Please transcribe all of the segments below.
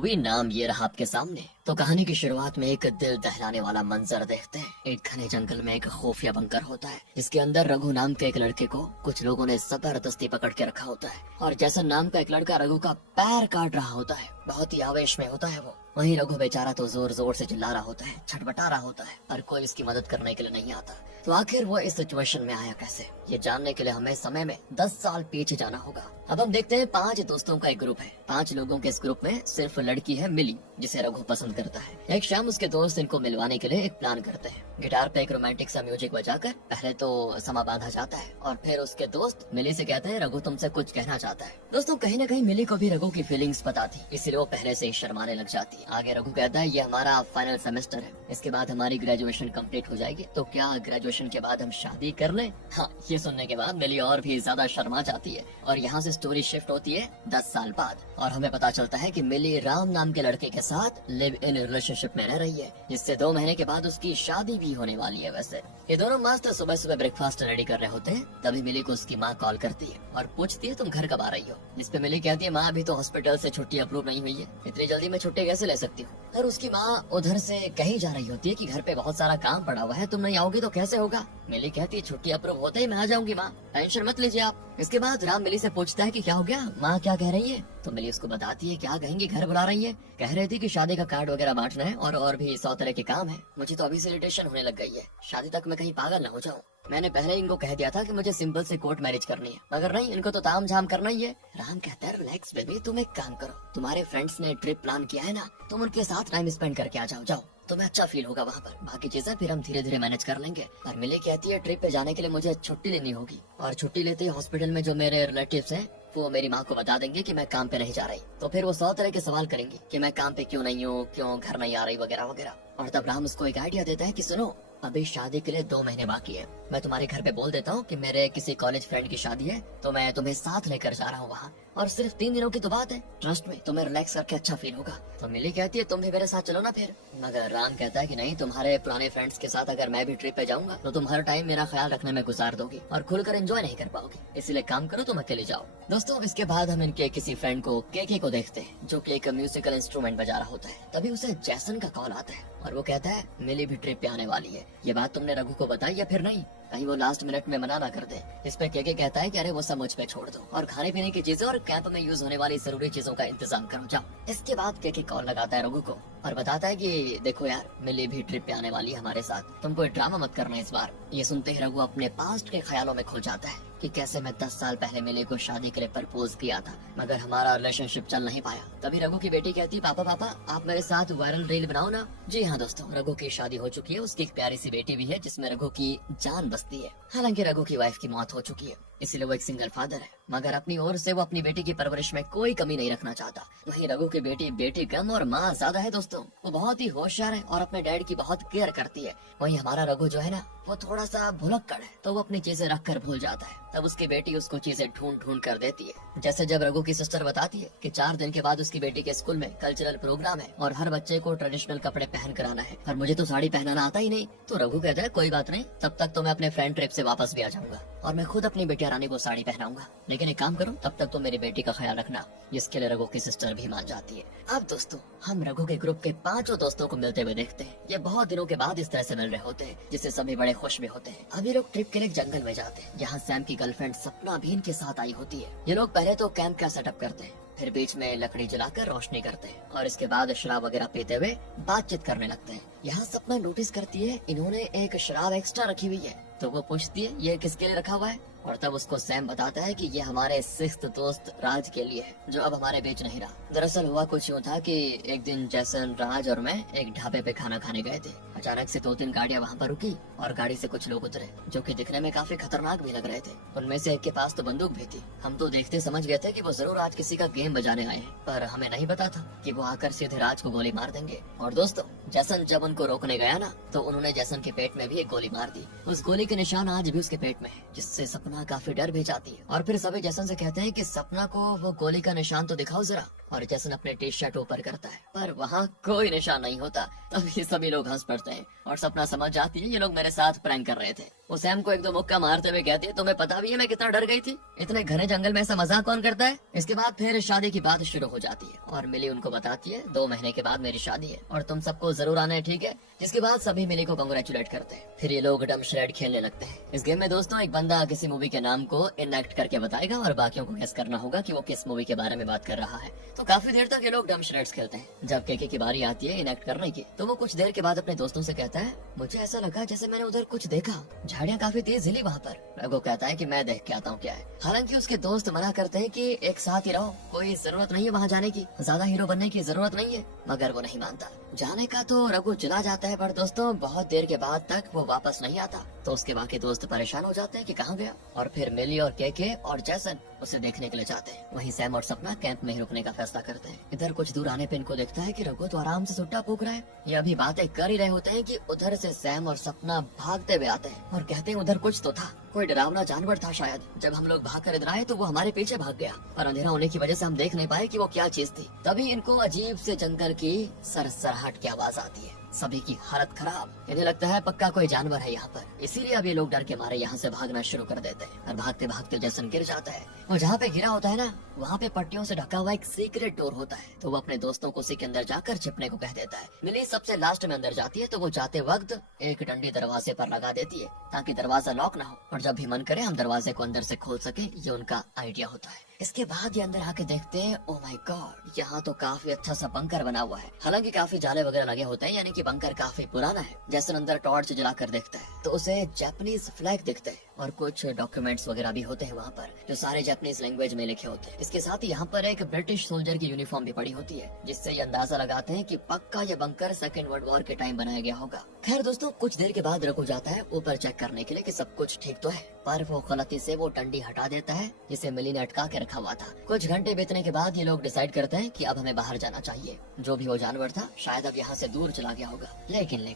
We नाम ये रहा आपके सामने। तो कहानी की शुरुआत में एक दिल दहलाने वाला मंजर देखते हैं। एक घने जंगल में एक खुफिया बंकर होता है जिसके अंदर रघु नाम के एक लड़के को कुछ लोगों ने जबरदस्ती पकड़ के रखा होता है। और जैसन नाम का एक लड़का रघु का पैर काट रहा होता है, बहुत ही आवेश में होता है वो। वहीं रघु बेचारा तो जोर जोर से चिल्ला रहा होता है, छटपटा रहा होता है, पर कोई इसकी मदद करने के लिए नहीं आता। तो आखिर वो इस सिचुएशन में आया कैसे, ये जानने के लिए हमें समय में 10 साल पीछे जाना होगा। अब हम देखते हैं 5 दोस्तों का एक ग्रुप है। 5 लोगों के इस ग्रुप में सिर्फ लड़की है मिली, जिसे रघु पसंद करता है। एक शाम उसके दोस्त इनको मिलवाने के लिए एक प्लान करते हैं। गिटार पे एक रोमांटिक सा म्यूजिक बजाकर पहले तो समा बांधा जाता है और फिर उसके दोस्त मिली से कहते हैं रघु तुमसे कुछ कहना चाहता है। दोस्तों कहीं न कहीं मिली को भी रघु की फीलिंग्स पता थी, इसलिए वो पहले से ही शर्माने लग जाती। आगे रघु कहता है ये हमारा फाइनल सेमेस्टर है, इसके बाद हमारी ग्रेजुएशन कंप्लीट हो जाएगी, तो क्या ग्रेजुएशन के बाद हम शादी कर लें? हाँ, ये सुनने के बाद मिली और भी ज्यादा शर्मा जाती है। और यहाँ से स्टोरी शिफ्ट होती है 10 साल बाद और हमें पता चलता है कि मिली राम नाम के लड़के के साथ लिव इन रिलेशनशिप में रह रही है, जिससे 2 महीने के बाद उसकी शादी भी होने वाली है। वैसे ये दोनों मस्त सुबह सुबह ब्रेकफास्ट रेडी कर रहे होते हैं, तभी मिली को उसकी माँ कॉल करती है और पूछती है तुम घर कब आ रही हो। जिसपे मिली कहती है माँ अभी तो हॉस्पिटल से छुट्टी अप्रूव नहीं हुई है, इतनी जल्दी मैं छुट्टी कैसे ले सकती हूँ। और उसकी माँ उधर से कहीं जा रही होती है कि घर पे बहुत सारा काम पड़ा हुआ है, तुम नहीं आओगी तो कैसे होगा। मिली कहती है छुट्टी अप्रूव होते ही मैं आ जाऊंगी माँ, टेंशन मत लीजिए आप। इसके बाद राम मिली से पूछता है कि क्या हो गया, माँ क्या कह रही है। तो मिली उसको बताती है क्या कहेंगी, घर बुला रही है, कह रही थी कि शादी का कार्ड वगैरह बांटना है और भी 100 तरह के काम है। मुझे तो अभी से इरिटेशन होने लग गई है, शादी तक मैं कहीं पागल न हो जाऊँ। मैंने पहले इनको कह दिया था कि मुझे सिंपल से कोर्ट मैरिज करनी है, मगर नहीं, इनको तो ताम झाम करना ही है। राम कहता है रिलैक्स बेबी, तुम एक काम करो, तुम्हारे फ्रेंड्स ने ट्रिप प्लान किया है ना, तुम उनके साथ टाइम स्पेंड करके आ जाओ, जाओ तुम्हें अच्छा फील होगा वहाँ पर, बाकी चीजें फिर हम धीरे धीरे मैनेज कर लेंगे। पर मिली कहती है ट्रिप पे जाने के लिए मुझे छुट्टी लेनी होगी और छुट्टी लेते ही हॉस्पिटल में जो मेरे रिलेटिव्स हैं वो मेरी माँ को बता देंगे कि मैं काम पे नहीं जा रही। तो फिर वो 100 तरह के सवाल करेंगे कि मैं काम पे क्यों नहीं हूँ, क्यों घर नहीं आ रही वगैरह वगैरह। और तब राम उसको एक आइडिया देता है कि सुनो अभी शादी के लिए 2 महीने बाकी है, मैं तुम्हारे घर पे बोल देता हूँ कि मेरे किसी कॉलेज फ्रेंड की शादी है, तो मैं तुम्हें साथ लेकर जा रहा हूँ वहाँ, और सिर्फ 3 दिनों की तो बात है, ट्रस्ट में तुम्हें रिलैक्स करके अच्छा फील होगा। तो मिली कहती है तुम भी मेरे साथ चलो ना फिर। मगर राम कहता है कि नहीं, तुम्हारे पुराने फ्रेंड्स के साथ अगर मैं भी ट्रिप पे जाऊंगा तो तुम हर टाइम मेरा ख्याल रखने में गुजार दोगी और खुलकर एंजॉय नहीं कर पाओगी, इसलिए काम करो तुम अकेले जाओ। दोस्तों इसके बाद हम इनके किसी फ्रेंड को केके को देखते हैं जो कि एक म्यूजिकल इंस्ट्रूमेंट बजा रहा होता है। तभी उसे जैसन का कॉल आता है और वो कहता है मिली भी ट्रिप पे आने वाली है, ये बात तुमने रघु को बताई या फिर नहीं, कहीं वो लास्ट मिनट में मना ना कर दे। इस पे केके कहता है कि अरे वो सब मुझ पे छोड़ दो और खाने पीने की चीजें और कैंप में यूज होने वाली जरूरी चीजों का इंतजाम करो, जाओ। इसके बाद केके कॉल लगाता है रघु को और बताता है कि देखो यार मिली भी ट्रिप पे आने वाली है हमारे साथ, तुम कोई ड्रामा मत करना इस बार। ये सुनते ही रघु अपने पास्ट के ख्यालों में खो जाता है कि कैसे मैं 10 साल पहले मिली को शादी के लिए प्रपोज किया था, मगर हमारा रिलेशनशिप चल नहीं पाया। तभी रघु की बेटी कहती है पापा पापा आप मेरे साथ वायरल रील बनाओ ना। जी हाँ दोस्तों, रघु की शादी हो चुकी है, उसकी एक प्यारी सी बेटी भी है जिसमें रघु की जान बसती है। हालांकि रघु की वाइफ की मौत हो चुकी है, इसलिए वो एक सिंगल फादर है, मगर अपनी ओर से वो अपनी बेटी की परवरिश में कोई कमी नहीं रखना चाहता। वहीं रघु की बेटी कम और माँ ज्यादा है दोस्तों, वो बहुत ही होशियार है और अपने डैड की बहुत केयर करती है। वहीं हमारा रघु जो है ना वो थोड़ा सा भुलक्कड़ है, तो वो अपनी चीजें रख कर भूल जाता है। तब उसकी बेटी उसको चीजें ढूंढ ढूंढ कर देती है। जैसे जब रघु की सिस्टर बताती है कि 4 दिन के बाद उसकी बेटी के स्कूल में कल्चरल प्रोग्राम है और हर बच्चे को ट्रेडिशनल कपड़े पहन कर आना है, और मुझे तो साड़ी पहनाना आता ही नहीं। तो रघु कहता है कोई बात नहीं, तब तक तो मैं अपने फ्रेंड ट्रिप से वापस भी आ जाऊंगा और मैं खुद अपनी बेटिया रानी को साड़ी पहनाऊंगा, लेकिन एक काम करो तब तक तो मेरी बेटी का ख्याल रखना। जिसके लिए रघु की सिस्टर भी मान जाती है। अब दोस्तों हम रघु के ग्रुप के 5 दोस्तों को मिलते हुए देखते हैं। ये बहुत दिनों के बाद इस तरह से मिल रहे होते हैं जिससे सभी बड़े खुश भी होते हैं। अभी लोग ट्रिप के लिए जंगल में जाते हैं, यहाँ सैम की गर्लफ्रेंड सपना भी इनके साथ आई होती है। ये लोग पहले तो कैंप का सेटअप करते हैं, फिर बीच में लकड़ी जलाकर रोशनी करते हैं और इसके बाद शराब वगैरह पीते हुए बातचीत करने लगते हैं। यहाँ सपना नोटिस करती है इन्होंने एक शराब एक्स्ट्रा रखी हुई है, तो वो पूछती है ये किसके लिए रखा हुआ है, और तब उसको सैम बताता है कि ये हमारे 6th दोस्त राज के लिए है जो अब हमारे बीच नहीं रहा। दरअसल हुआ कुछ यूँ था कि एक दिन जैसन, राज और मैं एक ढाबे पे खाना खाने गए थे। अचानक से 2-3 गाड़ियाँ वहाँ पर रुकी और गाड़ी से कुछ लोग उतरे जो कि दिखने में काफी खतरनाक भी लग रहे थे। उनमें से एक के पास तो बंदूक भी थी। हम तो देखते समझ गए थे कि वो जरूर आज किसी का गेम बजाने आए हैं, पर हमें नहीं पता था कि वो आकर सीधे राज को गोली मार देंगे। और दोस्तों जैसन जब उनको रोकने गया ना तो उन्होंने जैसन के पेट में भी एक गोली मार दी। उस गोली के निशान आज भी उसके पेट में है, जिससे सपना काफी डर भी जाती है। और फिर सभी जैसन से कहते हैं कि सपना को वो गोली का निशान तो दिखाओ जरा। और जैसन अपने टी शर्ट ऊपर करता है, पर वहाँ कोई निशान नहीं होता। तभी सभी लोग हंस पड़ते हैं और सपना समझ जाती है ये लोग मेरे साथ प्रैंक कर रहे थे। वो सैम को एक दो मुक्का मारते हुए कहती है, तुम्हें पता भी है मैं कितना डर गई थी? इतने घने जंगल में ऐसा मजाक कौन करता है? इसके बाद फिर शादी की बात शुरू हो जाती है और मिली उनको बताती है 2 महीने के बाद मेरी शादी है और तुम सबको जरूर आना है, ठीक है? जिसके बाद सभी मिली को कांग्रेचुलेट करते हैं। फिर ये लोग डम श्रेड खेलने लगते हैं। इस गेम में दोस्तों एक बंदा किसी मूवी के नाम को इनएक्ट करके बताएगा और बाकियों को गेस करना होगा कि वो किस मूवी के बारे में बात कर रहा है। तो काफी देर तक ये लोग डम श्रेड्स खेलते हैं। जब केके की बारी आती है इनएक्ट करने की, तो वो कुछ देर के बाद अपने दोस्तों से कहता है, मुझे ऐसा लगा जैसे मैंने उधर कुछ देखा, झाड़ियाँ काफी तेज हिली वहाँ पर। रघु कहता है कि मैं देख के आता हूँ क्या है। हालांकि उसके दोस्त मना करते हैं कि एक साथ ही रहो, कोई जरूरत नहीं है वहाँ जाने की, ज्यादा हीरो बनने की जरूरत नहीं है। मगर वो नहीं मानता जाने का। तो रघु चला जाता है, पर दोस्तों बहुत देर के बाद तक वो वापस नहीं आता। तो उसके बाकी दोस्त परेशान हो जाते हैं कि कहाँ गया, और फिर मिली और केके और जैसन उसे देखने के लिए जाते हैं। वहीं सैम और सपना कैंप में ही रुकने का फैसला करते हैं। इधर कुछ दूर आने पे इनको देखता है कि रघु तो आराम से सुट्टा फूक रहा है। ये अभी बातें कर ही रहे होते हैं कि उधर से सैम और सपना भागते हुए आते हैं और कहते हैं उधर कुछ तो था, कोई डरावना जानवर था शायद। जब हम लोग भाग कर इधर आए तो वो हमारे पीछे भाग गया, पर अंधेरा होने की वजह से हम देख नहीं पाए कि वो क्या चीज थी। तभी इनको अजीब से जंगल की सरसराहट की आवाज आती है। सभी की हालत खराब। इन्हें लगता है पक्का कोई जानवर है यहाँ पर, इसीलिए अब ये लोग डर के मारे यहाँ से भागना शुरू कर देते हैं। और भागते भागते जैसन गिर जाता है और जहाँ पे गिरा होता है ना, वहाँ पे पट्टियों से ढका हुआ एक सीक्रेट डोर होता है। तो वो अपने दोस्तों को उसी के अंदर जाकर छिपने को कह देता है। मिली सबसे लास्ट में अंदर जाती है, तो वो जाते वक्त एक डंडी दरवाजे पर लगा देती है ताकि दरवाजा लॉक ना हो और जब भी मन करे हम दरवाजे को अंदर से खोल सके। ये उनका आइडिया होता है। इसके बाद ये अंदर आके देखते हैं, ओ माय गॉड, यहाँ तो काफी अच्छा सा बंकर बना हुआ है। हालांकि काफी जाले वगैरह लगे होते हैं, यानी कि बंकर काफी पुराना है। जैसे अंदर टॉर्च जलाकर देखता है तो उसे जापानीज फ्लैग दिखते हैं और कुछ डॉक्यूमेंट्स वगैरह भी होते हैं वहाँ पर, जो सारे जापानीज लैंग्वेज में लिखे होते हैं। इसके साथ ही यहाँ पर एक ब्रिटिश सोल्जर की यूनिफॉर्म भी पड़ी होती है, जिससे ये अंदाजा लगाते हैं कि पक्का ये बंकर सेकेंड वर्ल्ड वॉर के टाइम बनाया गया होगा। खैर दोस्तों, कुछ देर के बाद रघु जाता है ऊपर चेक करने के लिए कि सब कुछ ठीक तो है, पर वो गलती से वो डंडी हटा देता है जिसे मिली ने अटका के रखा हुआ था। कुछ घंटे बीतने के बाद ये लोग डिसाइड करते हैं कि अब हमें बाहर जाना चाहिए। जो भी वो जानवर था शायद अब यहाँ से दूर चला गया होगा। लेकिन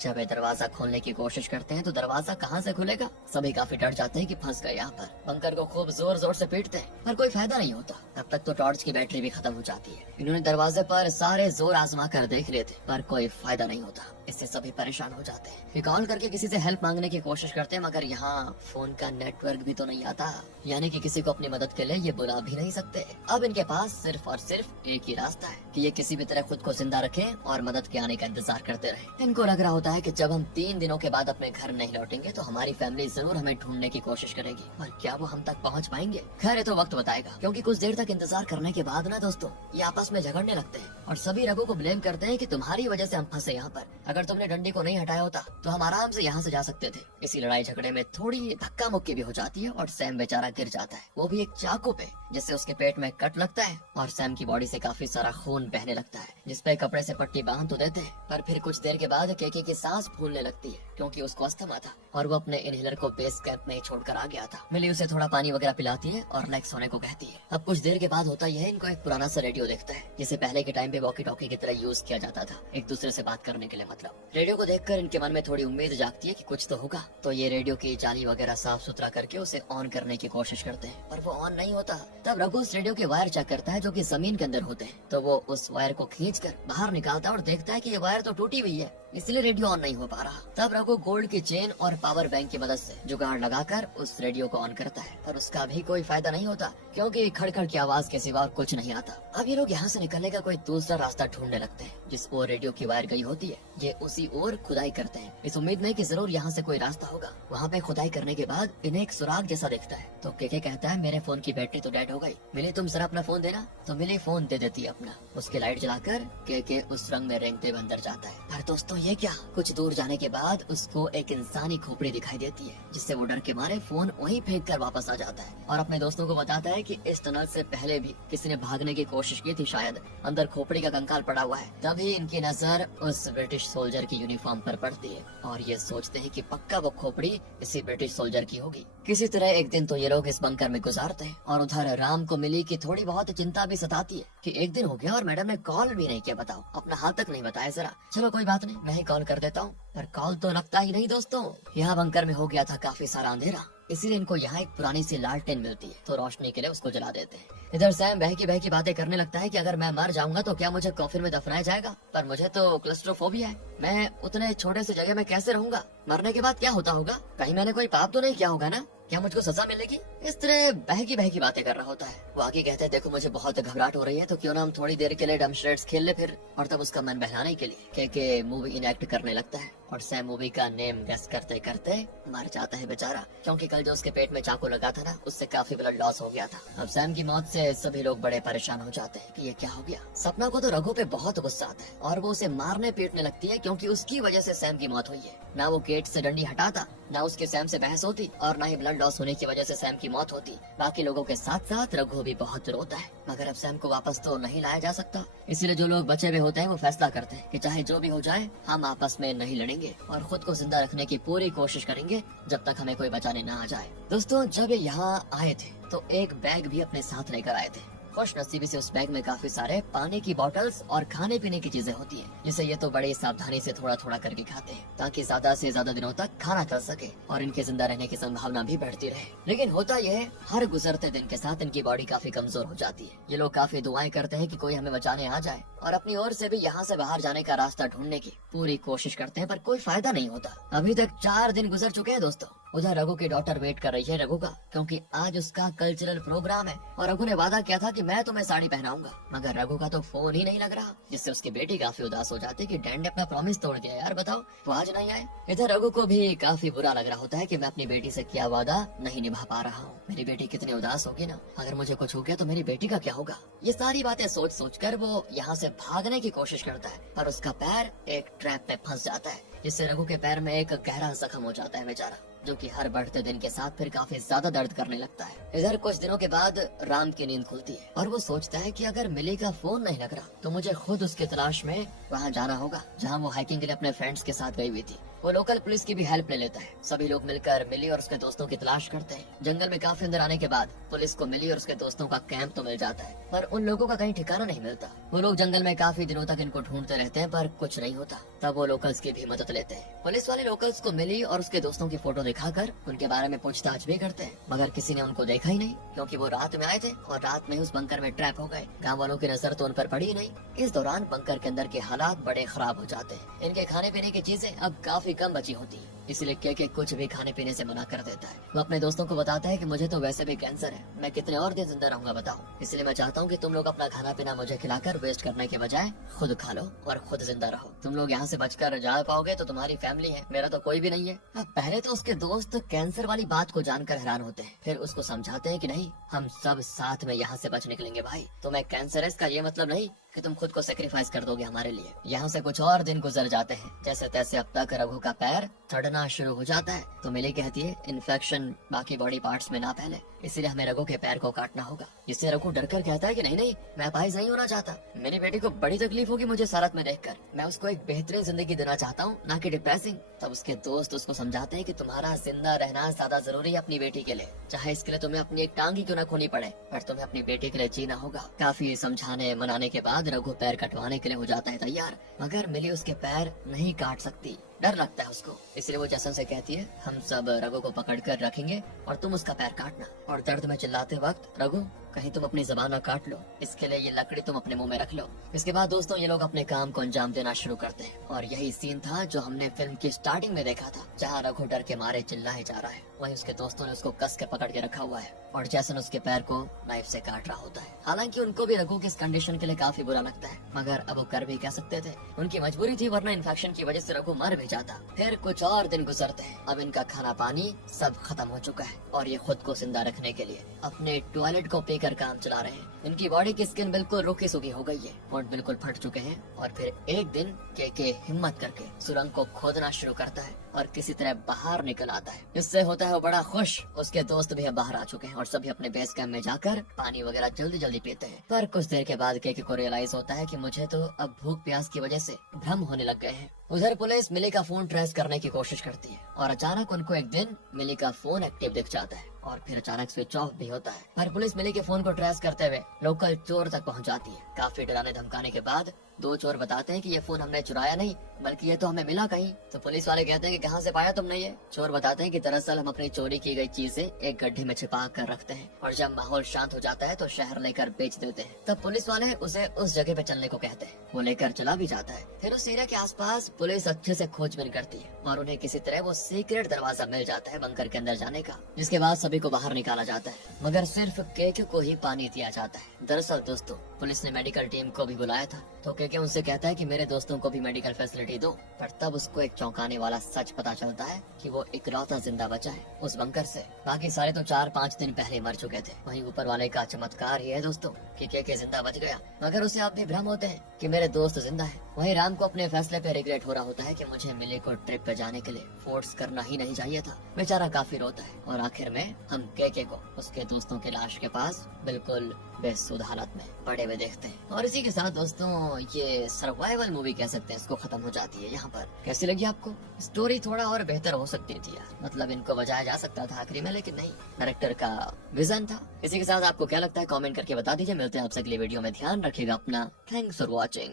जब ये दरवाजा खोलने की कोशिश करते हैं तो दरवाजा कहाँ से खुलेगा? सभी काफी डर जाते हैं कि फंस गए यहाँ पर। बंकर को खूब जोर जोर से पीटते हैं, पर कोई फायदा नहीं होता। तब तक तो टॉर्च की बैटरी भी खत्म हो जाती है। इन्होंने दरवाजे पर सारे जोर आजमा कर देख लिए थे, पर कोई फायदा नहीं होता। इससे सभी परेशान हो जाते हैं। ये कॉल करके किसी से हेल्प मांगने की कोशिश करते हैं, मगर यहाँ फोन का नेटवर्क भी तो नहीं आता, यानी कि किसी को अपनी मदद के लिए ये बुला भी नहीं सकते। अब इनके पास सिर्फ और सिर्फ एक ही रास्ता है कि ये किसी भी तरह खुद को जिंदा रखें और मदद के आने का इंतजार करते रहे। इनको लग रहा होता है कि जब हम 3 दिनों के बाद अपने घर नहीं लौटेंगे तो हमारी फैमिली जरूर हमें ढूंढने की कोशिश करेगी, पर क्या वो हम तक पहुँच पाएंगे? खैर ये तो वक्त बताएगा, क्योंकि कुछ देर तक इंतजार करने के बाद ना दोस्तों ये आपस में झगड़ने लगते हैं और सभी रघु को ब्लेम करते हैं कि तुम्हारी वजह से हम फंसे यहाँ पर। अगर तुमने डंडी को नहीं हटाया होता तो हम आराम से यहाँ से जा सकते थे। इसी लड़ाई झगड़े में थोड़ी धक्का मुक्की भी हो जाती है और सैम बेचारा गिर जाता है, वो भी एक चाकू पे, जिससे उसके पेट में कट लगता है और सैम की बॉडी से काफी सारा खून बहने लगता है, जिसपे कपड़े से पट्टी बांध तो देते हैं। पर फिर कुछ देर के बाद केके की सांस फूलने लगती है, क्योंकि उसको अस्थमा था और वो अपने इनहेलर को बेस कैंप में छोड़कर आ गया था। मिली उसे थोड़ा पानी वगैरह पिलाती है और रिलैक्स होने को कहती है। अब कुछ देर के बाद होता यह है, इनको एक पुराना सा रेडियो दिखता है, जिसे पहले के टाइम पे वॉकी टॉकी की तरह यूज किया जाता था, एक दूसरे से बात करने के लिए। मतलब रेडियो को देखकर इनके मन में थोड़ी उम्मीद जागती है कि कुछ तो होगा। तो ये रेडियो की जाली वगैरह साफ सुथरा करके उसे ऑन करने की कोशिश करते हैं, पर वो ऑन नहीं होता। तब रघु उस रेडियो के वायर चेक करता है जो कि जमीन के अंदर होते हैं। तो वो उस वायर को खींचकर बाहर निकालता है और देखता है कि ये वायर तो टूटी हुई है, इसलिए रेडियो ऑन नहीं हो पा रहा। तब रघु गोल्ड की चेन और पावर बैंक की मदद से जुगाड़ लगाकर उस रेडियो को ऑन करता है, पर उसका भी कोई फायदा नहीं होता, क्योंकि खड़खड़ की आवाज के सिवा कुछ नहीं आता। अब ये लोग यहाँ से निकलने का कोई दूसरा रास्ता ढूंढने लगते हैं, जिस ओर रेडियो की वायर गई होती है। ये उसी ओर खुदाई करते हैं, इस उम्मीद में कि जरूर यहाँ से कोई रास्ता होगा। वहाँ पे खुदाई करने के बाद इन्हें एक सुराग जैसा दिखता है। तो केके कहता है, मेरे फोन की बैटरी तो डेड हो गई, मिली तुम जरा अपना फोन देना। तो मिली फोन दे देती है अपना। उसकी लाइट जलाकर केके उस रंग में रेंगते हुए अंदर जाता है। पर दोस्तों ये क्या, कुछ दूर जाने के बाद उसको एक इंसानी खोपड़ी दिखाई देती है, जिससे वो डर के मारे फोन वहीं फेंक कर वापस आ जाता है और अपने दोस्तों को बताता है कि इस टनल से पहले भी किसी ने भागने की कोशिश की थी, शायद अंदर खोपड़ी का कंकाल पड़ा हुआ है। तभी इनकी नजर उस ब्रिटिश सोल्जर की यूनिफॉर्म पर पड़ती है और ये सोचते हैं कि पक्का वो खोपड़ी इसी ब्रिटिश सोल्जर की होगी। किसी तरह एक दिन तो ये लोग इस बंकर में गुजारते हैं और उधर राम को मिली कि थोड़ी बहुत चिंता भी सताती है कि एक दिन हो गया और मैडम ने कॉल भी नहीं किया, बताओ, अपना हाथ तक नहीं बताया जरा। चलो कोई बात नहीं, मैं ही कॉल कर देता हूँ। पर कॉल तो लगता ही नहीं दोस्तों। यहाँ बंकर में हो गया था काफी सारा अंधेरा, इसीलिए इनको यहाँ एक पुरानी सी लालटेन मिलती है, तो रोशनी के लिए उसको जला देते हैं। इधर सैम बहकी बातें करने लगता है कि अगर मैं मर जाऊंगा तो क्या मुझे कॉफिन में दफनाया जाएगा, पर मुझे तो क्लस्ट्रोफोबिया है, मैं उतने छोटे से जगह में कैसे रहूंगा, मरने के बाद क्या होता होगा, कहीं मैंने कोई पाप तो नहीं किया होगा ना, क्या मुझको सजा मिलेगी। इस तरह बहकी बातें कर रहा होता है। वो आगे कहते हैं देखो मुझे बहुत घबराहट हो रही है, तो क्यों ना हम थोड़ी देर के लिए डम श्रेड्स खेल ले फिर। और तब उसका मन बहलाने के लिए के मूवी इनएक्ट करने लगता है और सैम मूवी का नेम गेस करते करते मर जाता है बेचारा, क्योंकि कल जो उसके पेट में चाकू लगा था ना उससे काफी ब्लड लॉस हो गया था। अब सैम की मौत से सभी लोग बड़े परेशान हो जाते हैं कि ये क्या हो गया। सपना को तो रघु पे बहुत गुस्सा आता है और वो उसे मारने पीटने लगती है, क्योंकि उसकी वजह से सैम की मौत हुई है। ना वो गेट से डंडी हटाता, ना उसके सैम से बहस होती, और ना ही ब्लड लॉस होने की वजह से सैम की मौत होती। बाकी लोगों के साथ साथ रघु भी बहुत रोता है, मगर अब सैम को वापस तो नहीं लाया जा सकता। इसीलिए जो लोग बचे हुए होते हैं वो फैसला करते हैं कि चाहे जो भी हो जाए हम आपस में नहीं लड़ेंगे और खुद को जिंदा रखने की पूरी कोशिश करेंगे जब तक हमें कोई बचाने ना आ जाए। दोस्तों जब ये यहाँ आए थे तो एक बैग भी अपने साथ लेकर आए थे। खुश नसीबी से उस बैग में काफी सारे पानी की बोतल्स और खाने पीने की चीजें होती हैं, जिसे ये तो बड़े सावधानी से थोड़ा थोड़ा करके खाते हैं ताकि ज्यादा से ज्यादा दिनों तक खाना चल सके और इनके जिंदा रहने की संभावना भी बढ़ती रहे। लेकिन होता यह है हर गुजरते दिन के साथ इनकी बॉडी काफी कमजोर हो जाती है। ये लोग काफी दुआएं करते हैं कि कोई हमें बचाने आ जाए और अपनी ओर से भी यहाँ से बाहर जाने का रास्ता ढूंढने की पूरी कोशिश करते हैं, पर कोई फायदा नहीं होता। अभी तक 4 दिन गुजर चुके हैं दोस्तों। उधर रघु की डॉटर वेट कर रही है रघु का, क्योंकि आज उसका कल्चरल प्रोग्राम है और रघु ने वादा किया था कि मैं तुम्हें साड़ी पहनाऊंगा, मगर रघु का तो फोन ही नहीं लग रहा, जिससे उसकी बेटी काफी उदास हो जाती है कि डैड ने अपना प्रॉमिस तोड़ दिया, यार बताओ वो आज नहीं आए। इधर रघु को भी काफी बुरा लग रहा होता है कि मैं अपनी बेटी से किया वादा नहीं निभा पा रहा हूँ। मेरी बेटी कितनी उदास होगी ना, अगर मुझे कुछ हो गया तो मेरी बेटी का क्या होगा। ये सारी बातें सोच सोच कर वो यहाँ से भागने की कोशिश करता है, पर उसका पैर एक ट्रैप में फंस जाता है, जिससे रघु के पैर में एक गहरा जख्म हो जाता है बेचारा, जो कि हर बढ़ते दिन के साथ फिर काफी ज्यादा दर्द करने लगता है। इधर कुछ दिनों के बाद राम की नींद खुलती है और वो सोचता है कि अगर मिली का फोन नहीं लग रहा तो मुझे खुद उसकी तलाश में वहाँ जाना होगा जहाँ वो हाइकिंग के लिए अपने फ्रेंड्स के साथ गई हुई थी। वो लोकल पुलिस की भी हेल्प ले लेता है। सभी लोग मिलकर मिली और उसके दोस्तों की तलाश करते हैं। जंगल में काफी अंदर आने के बाद पुलिस को मिली और उसके दोस्तों का कैंप तो मिल जाता है, पर उन लोगों का कहीं ठिकाना नहीं मिलता। वो लोग जंगल में काफी दिनों तक इनको ढूंढते रहते हैं, पर कुछ नहीं होता। तब वो लोकल्स की भी मदद लेते हैं। पुलिस वाले लोकल्स को मिली और उसके दोस्तों की फोटो दिखाकर उनके बारे में पूछताछ भी करते हैं, मगर किसी ने उनको देखा ही नहीं, क्योंकि वो रात में आए थे और रात में ही उस बंकर में ट्रैप हो गए। गाँव वालों की नजर तो उन पर पड़ी ही नहीं। इस दौरान बंकर के अंदर के हालात बड़े खराब हो जाते हैं। इनके खाने पीने की चीजें अब काफी कम बची होती है, इसलिए के कुछ भी खाने पीने से मना कर देता है। वो अपने दोस्तों को बताता है कि मुझे तो वैसे भी कैंसर है, मैं कितने और दिन जिंदा रहूंगा बताओ, इसलिए मैं चाहता हूँ कि तुम लोग अपना खाना पीना मुझे खिलाकर वेस्ट करने के बजाय खुद खा लो और खुद जिंदा रहो। तुम लोग यहाँ से बचकर जा पाओगे तो तुम्हारी फैमिली है, मेरा तो कोई भी नहीं है। अब पहले तो उसके दोस्त कैंसर वाली बात को जानकर हैरान होते हैं, फिर उसको समझाते हैं कि नहीं हम सब साथ में यहाँ से बच निकलेंगे भाई, तुम्हें कैंसर है इसका ये मतलब नहीं कि तुम खुद को सेक्रीफाइस कर दोगे हमारे लिए। यहाँ से कुछ और दिन गुजर जाते हैं। जैसे तैसे अब तक रघु का पैर सड़ना शुरू हो जाता है, तो मिली कहती है इन्फेक्शन बाकी बॉडी पार्ट्स में ना फैले, इसलिए हमें रघु के पैर को काटना होगा। जिससे रघु डरकर कहता है कि नहीं नहीं मैं अपाहिज नहीं होना चाहता, मेरी बेटी को बड़ी तकलीफ होगी मुझे सारत में देखकर, मैं उसको एक बेहतरीन जिंदगी देना चाहता हूँ, ना कि डिप्रेसिंग। तब उसके दोस्त उसको समझाते हैं कि तुम्हारा जिंदा रहना ज्यादा जरूरी है अपनी बेटी के लिए, चाहे इसके लिए तुम्हें अपनी एक टांग ही क्यों न खोनी पड़े, पर तुम्हें अपनी बेटी के लिए जीना होगा। काफी समझाने मनाने के बाद रघु पैर कटवाने के लिए हो जाता है तैयार, मगर मिली उसके पैर नहीं काट सकती, डर लगता है उसको। इसलिए वो जैसन से कहती है हम सब रघु को पकड़ कर रखेंगे और तुम उसका पैर काटना, और दर्द में चिल्लाते वक्त रघु कहीं तुम अपनी जबान न काट लो, इसके लिए ये लकड़ी तुम अपने मुंह में रख लो। इसके बाद दोस्तों ये लोग अपने काम को अंजाम देना शुरू करते हैं, और यही सीन था जो हमने फिल्म की स्टार्टिंग में देखा था, जहाँ रघु डर के मारे चिल्लाए जा रहा है, वहीं उसके दोस्तों ने उसको कस के पकड़ के रखा हुआ है और जैसन उसके पैर को नाइफ से काट रहा होता है। हालांकि उनको भी रघु की इस कंडीशन के लिए काफी बुरा लगता है, मगर अब वो कर भी क्या सकते थे, उनकी मजबूरी थी, वरना इन्फेक्शन की वजह से रघु मर भी जाता। फिर कुछ और दिन गुजरते हैं। अब इनका खाना पानी सब खत्म हो चुका है और ये खुद को जिंदा रखने के लिए अपने टॉयलेट को पीकर काम चला रहे हैं। इनकी बॉडी की स्किन बिल्कुल रूखी सूखी हो गई है, होंठ बिल्कुल फट चुके हैं। और फिर एक दिन के हिम्मत करके सुरंग को खोदना शुरू करता है और किसी तरह बाहर निकल आता है। इससे होता है वो बड़ा खुश। उसके दोस्त भी अब बाहर आ चुके हैं और सभी अपने बेस कैंप में जाकर पानी वगैरह जल्दी जल्दी पीते हैं। पर कुछ देर के बाद के को रियलाइज होता है कि मुझे तो अब भूख प्यास की वजह से भ्रम होने लग गए हैं। उधर पुलिस मिली का फोन ट्रेस करने की कोशिश करती है और अचानक उनको एक दिन मिली का फोन एक्टिव दिख जाता है और फिर अचानक स्विच ऑफ भी होता है। पर पुलिस मिली के फोन को ट्रेस करते हुए लोकल चोर तक पहुंच जाती है। काफी डराने धमकाने के बाद दो चोर बताते हैं कि ये फोन हमने चुराया नहीं, बल्कि ये तो हमें मिला कहीं। तो पुलिस वाले कहते हैं कि कहाँ से पाया तुमने ये? चोर बताते हैं कि दरअसल हम अपनी चोरी की गई चीजें एक गड्ढे में छिपा कर रखते हैं और जब माहौल शांत हो जाता है तो शहर लेकर बेच देते हैं। तब पुलिस वाले उसे उस जगह पे चलने को कहते हैं। वो लेकर चला भी जाता है। फिर उस एरिया के आसपास पुलिस अच्छे से खोजबीन करती है और उन्हें किसी तरह वो सीक्रेट दरवाजा मिल जाता है बंकर के अंदर जाने का, जिसके बाद सभी को बाहर निकाला जाता है, मगर सिर्फ केके को ही पानी दिया जाता है। दरअसल दोस्तों, पुलिस ने मेडिकल टीम को भी बुलाया था, तो केके उनसे कहता है कि मेरे दोस्तों को भी मेडिकल फैसिलिटी दो। पर तब उसको एक चौंकाने वाला सच पता चलता है कि वो इकलौता जिंदा बचा है उस बंकर से। बाकी सारे तो 4-5 दिन पहले मर चुके थे। वहीं ऊपर वाले का चमत्कार ही है दोस्तों कि केके जिंदा बच गया, मगर उसे आप भी भ्रम होते हैं कि मेरे दोस्त जिंदा है। वहीं राम को अपने फैसले पे रिग्रेट हो रहा होता है कि मुझे मिले को ट्रिप पे जाने के लिए फोर्स करना ही नहीं चाहिए था। बेचारा काफी रोता है और आखिर में हम केके को उसके दोस्तों की लाश के पास बिल्कुल बेसुध हालत में पड़े हुए देखते हैं। और इसी के साथ दोस्तों ये सर्वाइवल मूवी कह सकते हैं, इसको खत्म हो जाती है यहाँ पर। कैसी लगी आपको? स्टोरी थोड़ा और बेहतर हो सकती थी यार, मतलब इनको बजाया जा सकता था आखिरी में, लेकिन नहीं, डायरेक्टर का विजन था। इसी के साथ आपको क्या लगता है कमेंट करके बता दीजिए। मिलते हैं आपसे अगली वीडियो में, ध्यान रखिएगा अपना। Thanks for watching.